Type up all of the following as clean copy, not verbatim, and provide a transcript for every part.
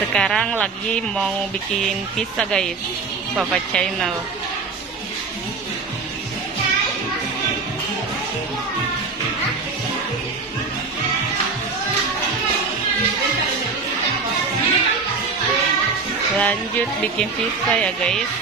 Sekarang lagi mau bikin pizza guys, Papa Channel. Lanjut bikin pizza ya guys.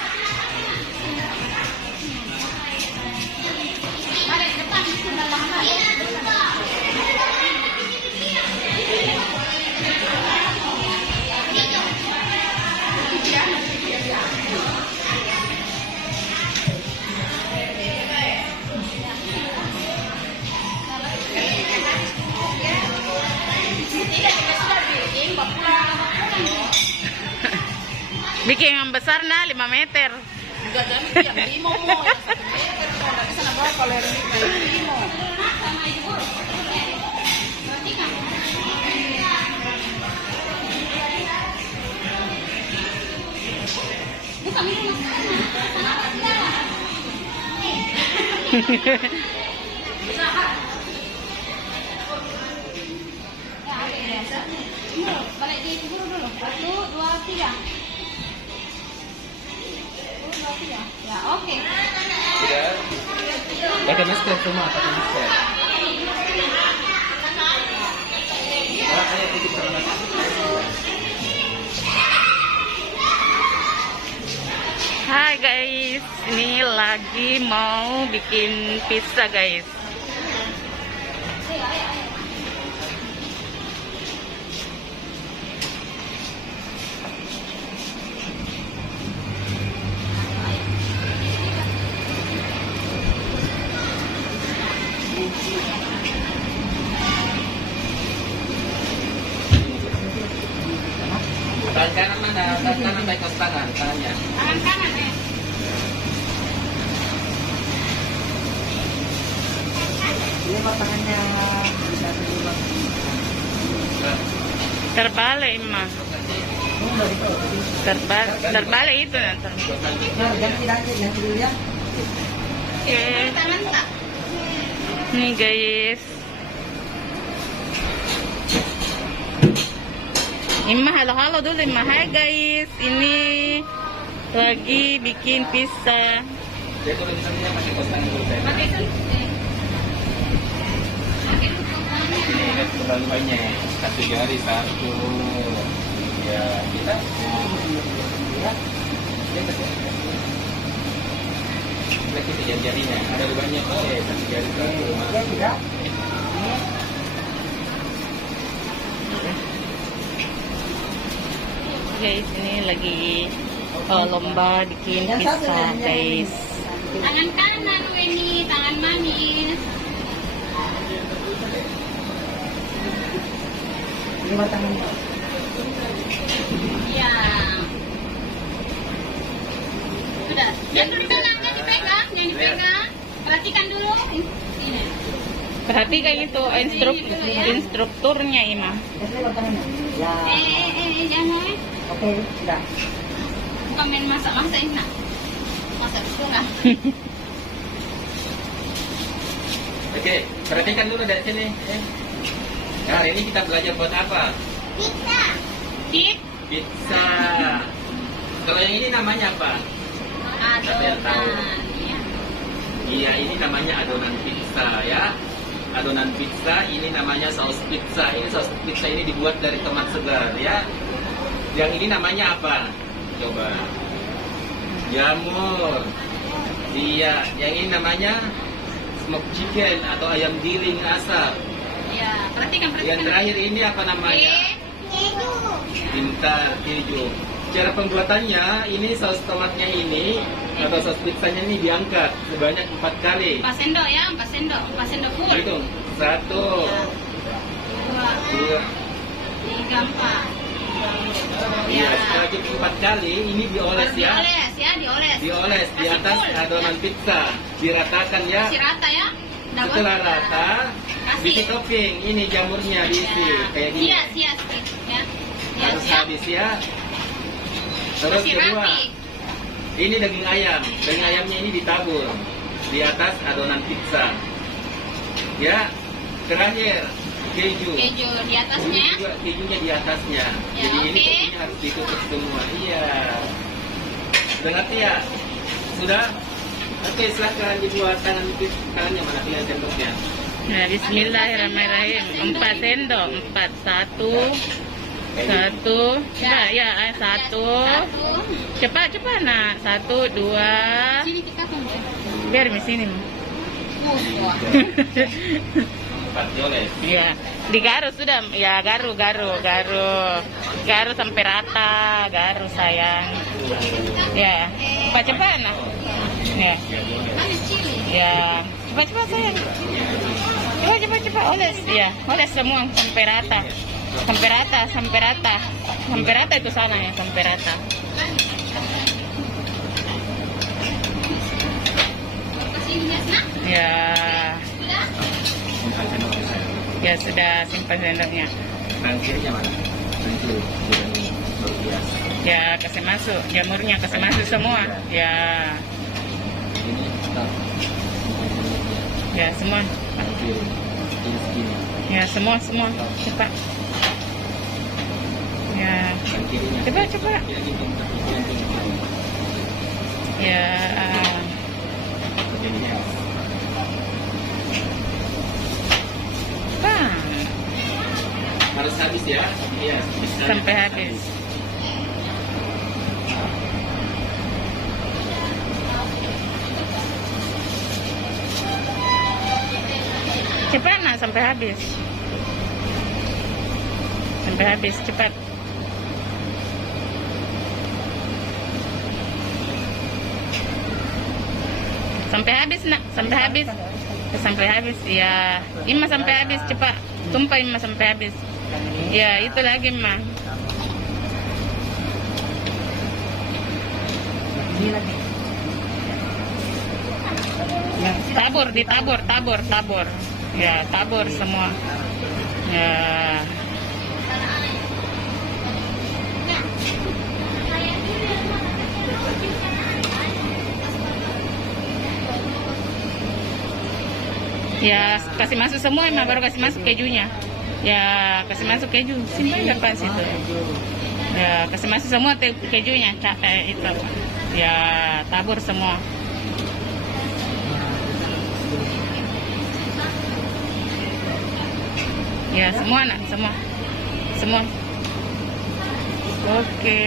Bikin yang besar nah 5 meter. Enggak jadi yang limo mo, yang 1 meter tuh nggak bisa nambah kalau yang limo. Balik di kubur dulu. 1, 2, 3. Ya, oke. Tidak. Pakai masker semua, pakai masker. Ayo titip sama masker. Hai guys, ini lagi mau bikin pizza guys. Tangan kanan mana? Tangan kanan baik ke tangan, tangannya. Tangan kanan ya. Ini kok tangannya bisa terlibat. Terbalik mah. Terbalik itu nanti. Nah, ganti dulu ya. Oke. Tangan tak. Nih guys. Ima halo-halo dulu Ima. Hai guys, ini lagi bikin pizza. Dia kalau misalnya pakai kos tangan dulu saya. Pakai kan. Ini lihat terlalu banyak. 1 jari 1. Ya kita. Ya. Lihat kita jari-jarinya. Ada banyak. Oke, 1 jari 1. Ya tidak. Guys, ini lagi lomba bikin pizza guys. Tangan kanan ini, tangan manis. Lima tangannya. Ya. Sudah. Yang dulu tangannya dipegang, yang dipegang. Perhatikan dulu. Ini. Perhatikan itu instrukturnya Ima. Ya, lima tangannya. Ya. Jangan. Oke, sudah. Bukan main masak-masak ini nak. Masak setengah. Oke, perhatikan dulu dari sini. Nah, hari ini kita belajar buat apa? Pizza. Pizza. Kalau yang ini namanya apa? Siapa yang tahu? Iya, ini namanya adonan pizza ya. Adonan pizza ini namanya saus pizza. Ini saus pizza ini dibuat dari tomat segar ya. Yang ini namanya apa? Coba. Jamur. Iya, yang ini namanya smoked chicken atau ayam giling asap. Ya, perhatikan. Yang terakhir ini apa namanya? Keju. Pintar, keju. Cara pembuatannya, ini saus tomatnya ini atau saus pizzanya ini diangkat sebanyak 4 kali. 4 sendok ya, 4 sendok. 4 sendok full. Hitung. 1, 2, 3, 4. iya, setelah itu 4 kali ini dioles ya. Dioles. Dioles di Kasih atas full. adonan pizza. Diratakan ya. Kasih rata ya. Dapat. Setelah rata, Kasih. diisi topping. Ini jamurnya diisi kayak gini. Iya, ya. Harus habis ya. Terus Kasih kedua, rati. ini daging ayam. Daging ayamnya ini ditabur di atas adonan pizza. Ya, terakhir keju. Keju di atasnya. Ini juga kejunya di atasnya. Ya, Jadi ini oke. kejunya harus ditutup semua. Iya. Sudah ngerti ya? Sudah? Oke, silahkan dibuat tangannya mana pilih sendoknya. Nah, bismillahirrahmanirrahim. 4 sendok, 4, 1, 1, nah, ya, 1, Satu. cepat, nak, 1, 2, Sini kita tunggu. biar di sini. Wah. 4 joles. Ya, digaruk sudah, ya garu sampai rata, garu sayang. Ya, cepat, nak. Ya, Mana cili? ya, cepat sayang. Cepat, oles semua sampai rata. Sampai rata itu sana ya, sampai rata. Kasih minyak nak. Ya, Sudah. Simpan sendoknya saya. ya sudah simpan sendoknya. Tangan kirinya mana? Itu yang baru biasa. Ya, kasih masuk jamurnya, kasih masuk semua. Ya, Ini kita ya semua. tangan kiri. Ini segini. Ya, semua cepat. Ya, Tangan kirinya. cepat. Kiri ini. Ya, Jadinya bang, harus habis ya. Iya. sampai habis. Cepat nak, sampai habis. Sampai habis, cepat. Sampai habis nak, sampai habis. Sampai habis, ya. Ima sampai habis, cepat. Tumpah Ima sampai habis. Ya, itu lagi Ima. Ini lagi. Tabur. Ya, tabur semua. Ya. Ya, kasih masuk semua Ima, baru kasih masuk kejunya. Ya, kasih masuk keju. Simpan depan situ. Ya, kasih masuk semua kejunya, itu. Ya, tabur semua. Ya, semua nak, semua. Oke.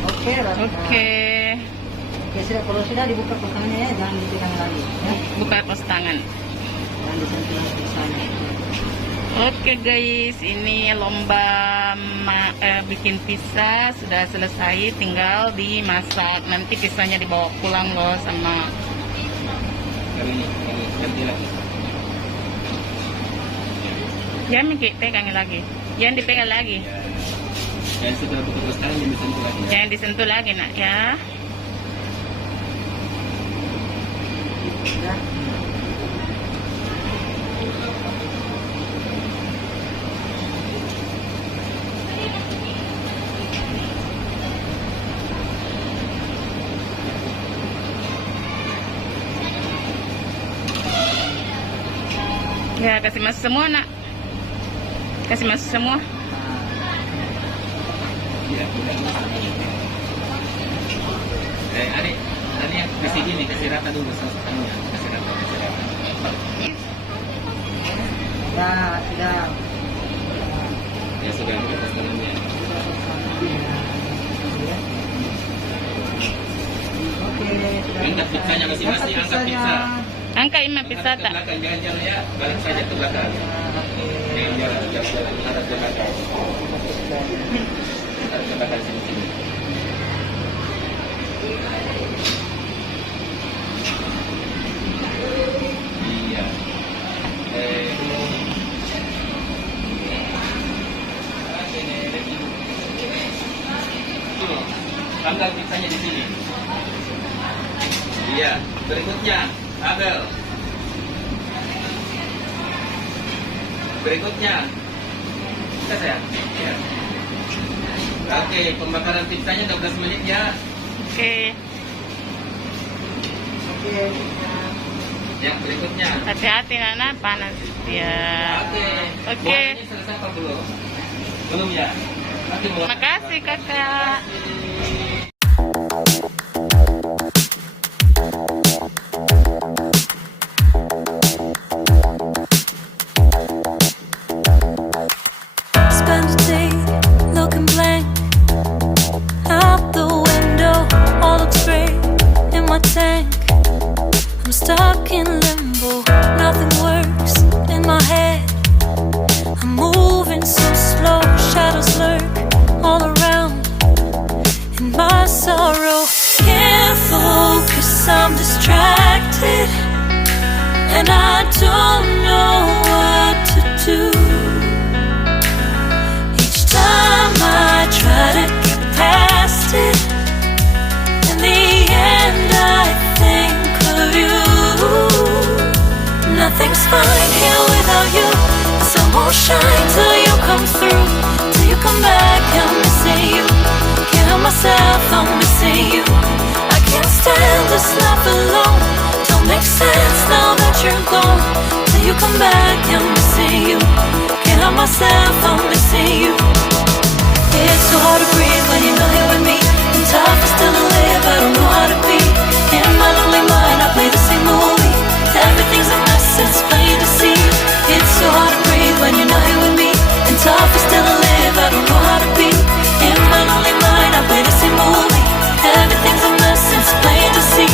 Oke, Ran. Oke. Oke, sudah. Kalau sudah dibuka tangannya ya, jangan dipegang lagi. Ya. Buka kos tangan. Jangan disentuh lagi sana. Oke guys, ini lomba bikin pizza sudah selesai, tinggal dimasak. Nanti pizzanya dibawa pulang loh sama. Kali ini ganti lagi. Jangan pegang lagi. Jangan dipegang lagi. Dan setelah buka kos tangan yang disentuh lagi. Jangan disentuh lagi nak ya. Ya. Ya, kasih masuk semua nak. Kasih masuk semua. Iya, adik, tadi yang kasih gini, kasih rata dulu sausnya, kasih rata. Ya, sudah. Ya sudah, buka kos tangannya. Oke, sudah. Angkat pizzanya masing-masing, angkat pizza. Angkat Ima pizza Ke tak? belakang, jangan jalan ya, balik saja ke belakang. Jangan jalan, harap ke belakang. Harap ke belakang sini. Iya. Tuh, tanggal pizzanya di sini. Iya, berikutnya Abel. Berikutnya bisa saya? Ya. Oke, pembakaran pizzanya 12 menit ya. Oke. Oke. Ya, berikutnya. Hati-hati Nana, panas. Ya. Oke. Oke. Ini selesai apa belum? Belum ya? Oke, belum. Terima kasih kakak. Spend a day looking blank out the window, all looks great in my tank. I'm stuck in limbo, nothing works in my head. I'm moving so slow, shadows lurk all around. In my sorrow, can't focus, I'm distracted, and I don't know what to do. Each time I try to get past it, in the end I think of you. Nothing's fine here without you. The sun won't shine till you come through. Till you come back, I'm missing you. Can't help myself, I'm missing you. I can't stand this life alone. Don't make sense now that you're gone. Till you come back, I'm missing you. Can't help myself, I'm missing you. It's so hard to breathe when you're not here with me. And tough is still to live, I don't know how to be. In my lonely mind, I play the same movie. Everything's a mess, it's plain to see. It's so hard to breathe when you're not here with me. And tough is still to live, I don't know how to be. In my lonely mind, I play the same movie. Everything's a mess, it's plain to see.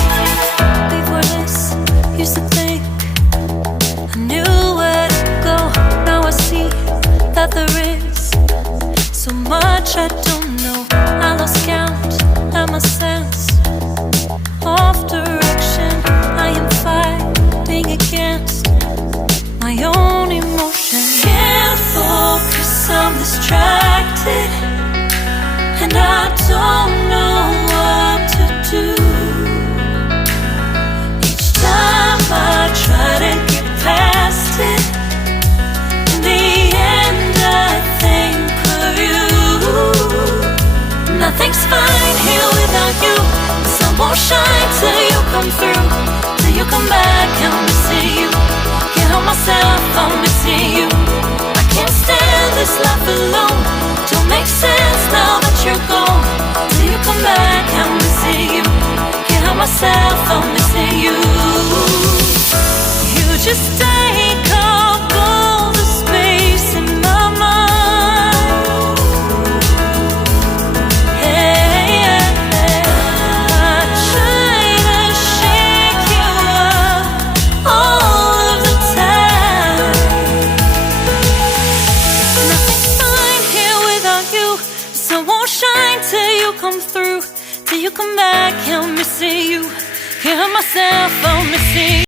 Before this, used to think I knew where to go. Now I see that there is so much I don't know. I lost count and my sense of direction. I am fighting against my own emotion. Can't focus, I'm distracted, and I don't know what to do. Each time I try to get past it, in the end I think of you. Nothing's fine here without you. The sun won't shine till you come through. Till you come back, I'm missing you. Can't help myself, I'm missing you. I can't stand this life alone. Don't make sense now that you're gone. Till you come back, I'm missing you. Can't help myself, I'm missing you. You just take up all the space in my mind. Hey, I try to shake you up all of the time. Nothing's fine here without you. The sun won't shine till you come through. Till you come back, I'm missing you. Can't help myself, I'm missing you.